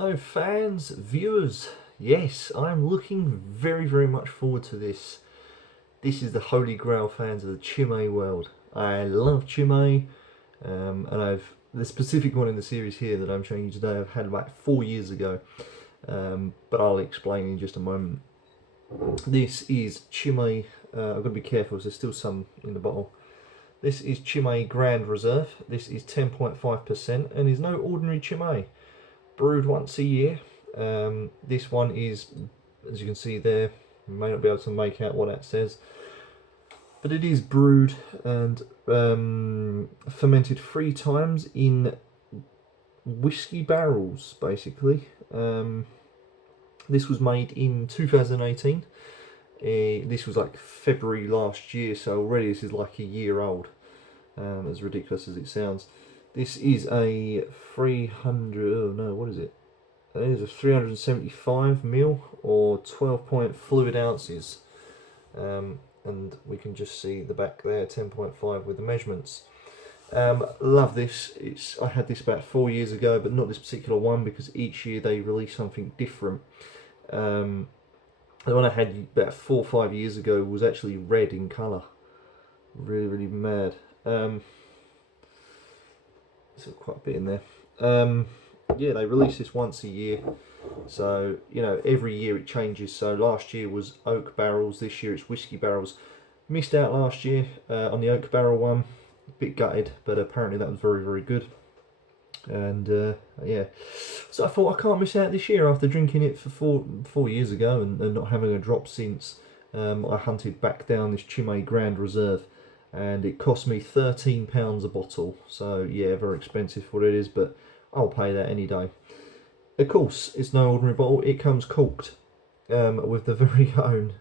Hello fans, viewers. Yes, I'm looking very much forward to this. This is the holy grail, fans of the Chimay world. I love Chimay, and the specific one in the series here that I'm showing you today I've had about 4 years ago, but I'll explain in just a moment. This is Chimay, I've got to be careful, there's still some in the bottle. This is Chimay Grand Reserve. This is 10.5% and is no ordinary Chimay. Brewed once a year. This one is, as you can see there, you may not be able to make out what that says, but it is brewed and fermented 3 times in whiskey barrels, basically. This was made in 2018. This was like February last year, so already this is like a year old, as ridiculous as it sounds. This is a 300, oh no, what is it? It is a 375 ml or 12 fluid ounces. And we can just see the back there, 10.5 with the measurements. Love this. I had this about 4 years ago, but not this particular one because each year they release something different. The one I had about 4 or 5 years ago was actually red in colour. Really mad. There's quite a bit in there. Yeah, they release this once a year, so you know every year it changes. So last year was oak barrels, this year it's whiskey barrels. Missed out last year on the oak barrel one, a bit gutted, but apparently that was very good. And yeah, so I thought I can't miss out this year after drinking it for four years ago and not having a drop since. I hunted back down this Chimay Grand Reserve, and it cost me £13 a bottle. So yeah, very expensive for what it is, but I'll pay that any day. Of course, it's no ordinary bottle. It comes corked with the very own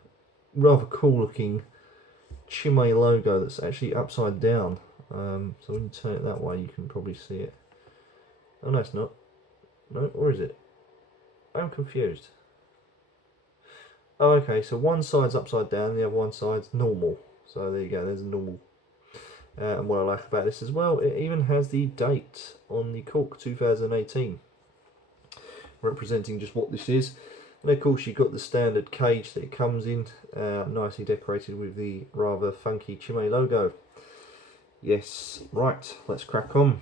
rather cool looking Chimay logo that's actually upside down. So when you turn it that way, you can probably see it. Oh no, it's not. No, or is it? I'm confused. Oh, okay, so one side's upside down, the other one side's normal. So there you go, there's a normal. And what I like about this as well, it even has the date on the cork, 2018, representing just what this is. And of course you've got the standard cage that it comes in, nicely decorated with the rather funky Chimay logo. Yes, right, let's crack on.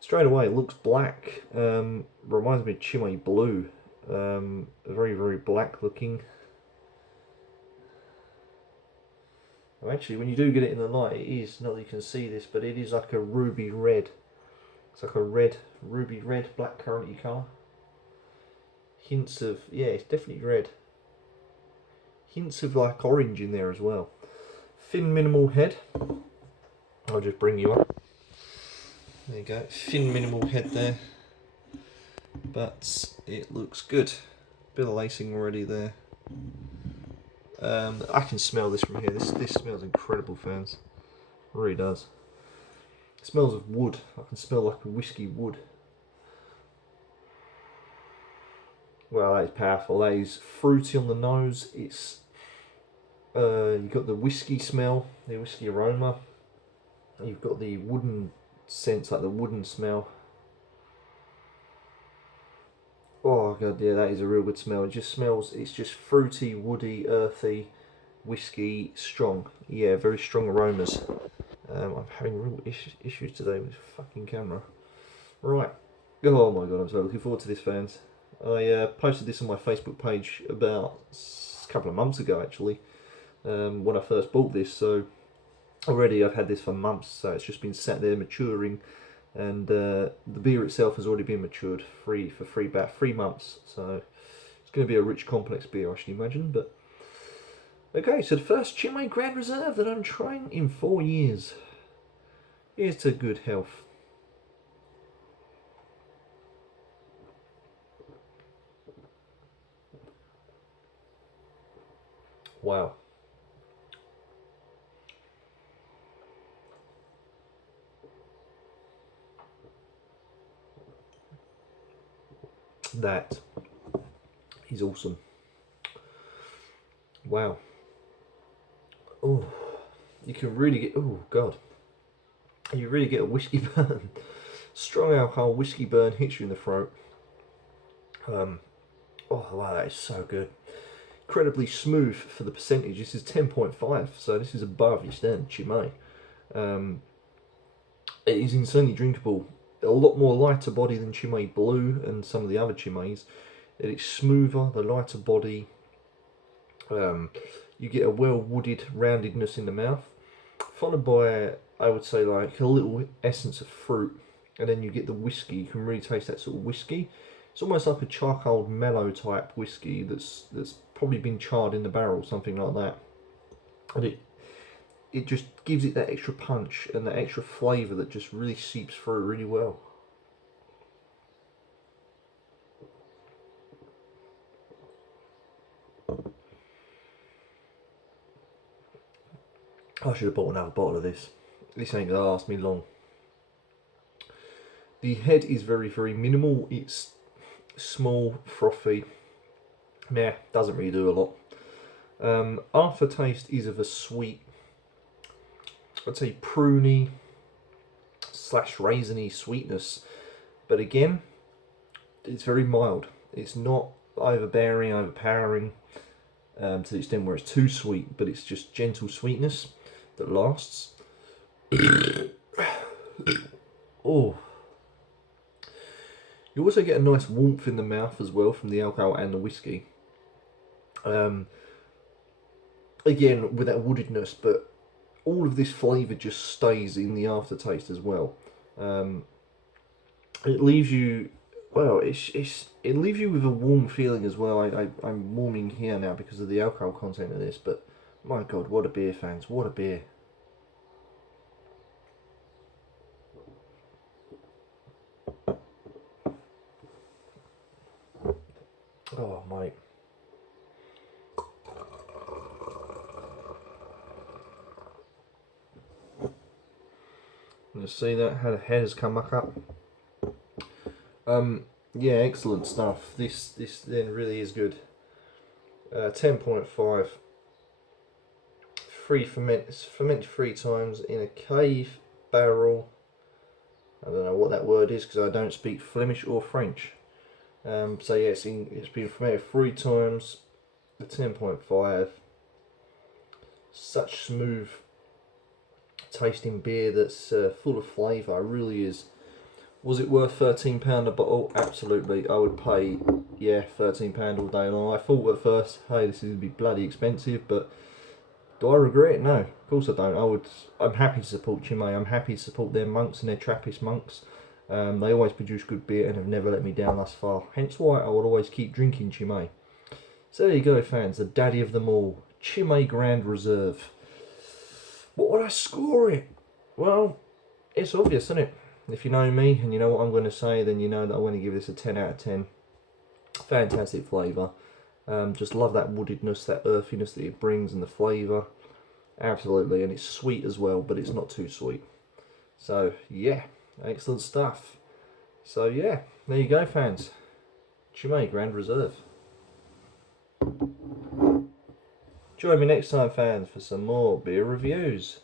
Straight away, it looks black, reminds me of Chimay Blue, very black looking. Actually, when you do get it in the light, it is, not that you can see this, but it is like a ruby red. It's like a ruby red, blackcurranty colour. Hints of, yeah, it's definitely red. Hints of like orange in there as well. Thin minimal head. I'll just bring you up. There you go, thin minimal head there. But it looks good. Bit of lacing already there. I can smell this from here. This smells incredible, fans. It really does. It smells of wood. I can smell like a whiskey wood. Well, that is powerful. That is fruity on the nose. It's you've got the whiskey smell, the whiskey aroma. You've got the wooden sense, like the wooden smell. Oh god, yeah, that is a real good smell. It just smells, it's just fruity, woody, earthy, whiskey, strong. Yeah, very strong aromas. I'm having real issues today with fucking camera. Right. Oh my god, I'm so looking forward to this, fans. I posted this on my Facebook page about a couple of months ago, actually, when I first bought this. So already I've had this for months, so it's just been sat there maturing. And the beer itself has already been matured for about 3 months, so it's going to be a rich, complex beer, I should imagine. But okay, so the first Chimay Grand Reserve that I'm trying in 4 years. Here's to good health. Wow. That is awesome. Wow. Oh, you can really get, oh god, you really get a whiskey burn. Strong alcohol whiskey burn hits you in the throat. Oh wow, that is so good. Incredibly smooth for the percentage. This is 10.5, so this is above your standard Chimay. It is insanely drinkable. A lot more lighter body than Chimay Blue and some of the other Chimays. It is smoother, the lighter body. You get a well wooded roundedness in the mouth, followed by, I would say, like a little essence of fruit, and then you get the whiskey. You can really taste that sort of whiskey. It's almost like a charcoal mellow type whiskey that's probably been charred in the barrel, something like that. And it just gives it that extra punch and that extra flavour that just really seeps through really well. I should have bought another bottle of this. This ain't gonna last me long. The head is very, very minimal. It's small, frothy. Meh, doesn't really do a lot. Aftertaste is of a sweet, I'd say pruny / raisiny sweetness. But again, it's very mild. It's not overbearing, overpowering to the extent where it's too sweet, but it's just gentle sweetness that lasts. Oh. You also get a nice warmth in the mouth as well from the alcohol and the whiskey. Again, with that woodedness, but all of this flavour just stays in the aftertaste as well. It leaves you, well, it leaves you with a warm feeling as well. I'm warming here now because of the alcohol content of this, but my God, what a beer, fans, what a beer. Oh, mate. You see that, how the head has come back up? Yeah, excellent stuff. This then really is good. 10.5. Fermented 3 times in a cave barrel. I don't know what that word is because I don't speak Flemish or French. So yeah, it's been fermented 3 times. The 10.5. Such smooth tasting beer that's full of flavour. It really is. Was it worth £13 a bottle? Absolutely. I would pay, yeah, £13 all day long. I thought at first, hey, this is going to be bloody expensive, but do I regret it? No, of course I don't. I'm happy to support Chimay. I'm happy to support their monks and their Trappist monks. They always produce good beer and have never let me down thus far. Hence why I will always keep drinking Chimay. So there you go, fans. The daddy of them all. Chimay Grand Reserve. What would I score it? Well, it's obvious, isn't it? If you know me and you know what I'm going to say, then you know that I'm going to give this a 10 out of 10. Fantastic flavour. Just love that woodedness, that earthiness that it brings and the flavour. Absolutely. And it's sweet as well, but it's not too sweet. So, yeah. Excellent stuff. So, yeah. There you go, fans. Chimay Grand Reserve. Join me next time, fans, for some more beer reviews.